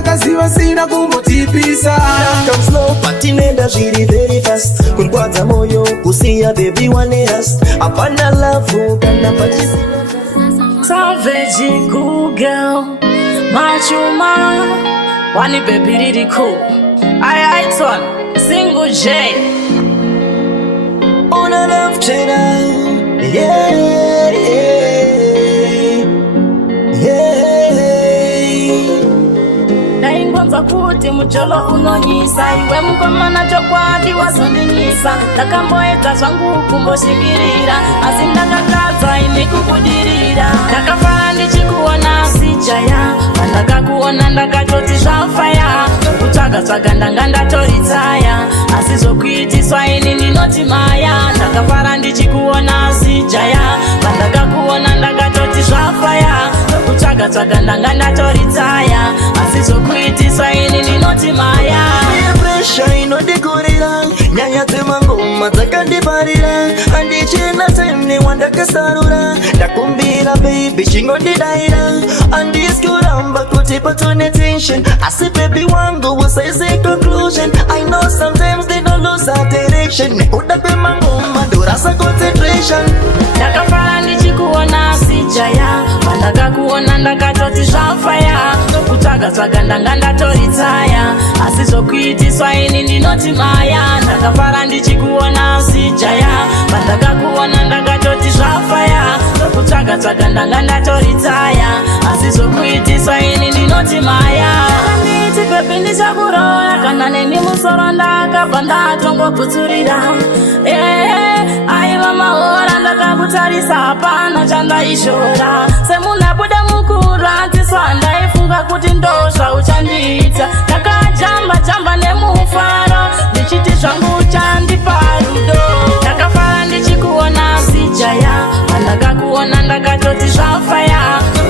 ndakaziva sina kumbotipisa. Come slow, patinenda zviri very fast. Kurwadza moyo, kusiya baby one rust. Apana love, kana pachisina. Savage Google, Machuma, Wani baby really cool. I one, single J. On a love channel, yeah, yeah. Naingwanza kuti mujolo unonyisa. Iwe mkomana chokwadi wasoninyisa. Takamboeta zvangu kumboshikirira. Asi ndakatadza ini kukudirira. Ndakafara ndichikuona sijaya. Pandakakuona ndakatoti zvafaya. Kutsvaga ndanga ndatoritaya. Asi zvokuitiswa ini ndinoti maya. Ndakafara ndichikuona sijaya. Pandakakuona ndakatoti zvafaya. Kutsvaga ndanga ndatoritaya. Asi zvokuitiswa ini ndinoti maya. Pressure inodikurira. Nyaya dzemangoma dzakandiparira. Handichina time newandakasarura. Ndakumbira baby chingondidaira. Andiskuramba kuti patone tension. Asi baby wangu usaize conclusion. I know sometimes they don't lose our direction. Nekuda kwemangoma ndorasa concentration. Ndakafara ndichikuona sijaya. Pandakakuona ndakatoti zvafaya. Kutsvaga ndanga ndatoritaya. Asi zvokuitiswa ini ndinoti maya. Ndakafara ndichikuona sijaya. Pandakakuona ndakatoti zvafaya. Kutsvaga ndanga ndatoritaya. Asi zvokuitiswa ini ndinoti maya. Nditi pepi ndichakuroya. Kana neni musoro ndakabva ndatongoputsurira. Aiva mahora ndakakutarisa. Hapana chandaishora. Semunhu abuda mukuranziswa. Ndaifunga kuti ndozva uchandiita. Ndakajamba nemufaro. Ndichiti zvangu uchandipa rudo. Ndakafara ndichikuona sijaya. Pandakakuona ndakatoti zvafaya.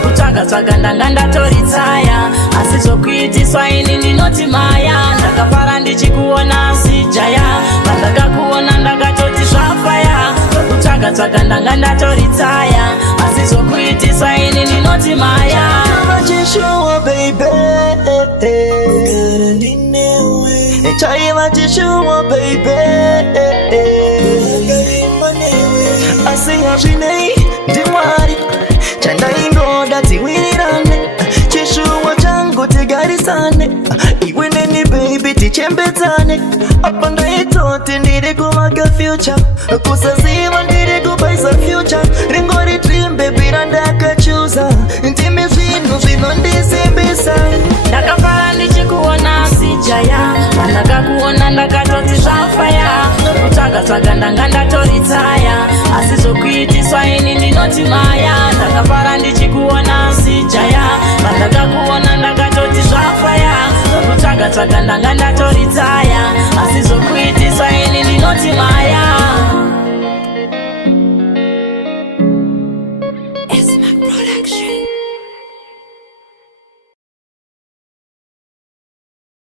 Kutsvaga ndanga ndatoritaya. Asi zvokuitiswa ini ndinoti maya. Ndakafara ndichikuona sijaya. Pandakakuona ndakatoti zvafaya. Kutsvaga ndanga ndatoritaya. Asi zvokuitiswa ini ndinoti maya. Chishuwa baby, chaiva chishuwa baby. Asiya zvinei ndimwari chandaingoda tiwirirane. Chishuwa changu tigarisane. Iwe neni baby tichembedzane. Apa ndaitoti ndiri kuvaga future. Kusaziva ndiri kubaisa future. Ringori dream baby randakachuza. Ndimi zvinhu zvinondisimbisa. Ndakafara ndichikuona sijaya. Pandakakuona ndakatoti zvafaya. Kutsvaga ndanga ndatoritaya. Asi zvokuitiswa ini ndinoti maya. Ndakafara ndichikuona sijaya. Pandakakuona ndakatoti zvafaya. Kutsvaga ndanga ndatoritaya. Asi zvokuitiswa ini ndinoti maya.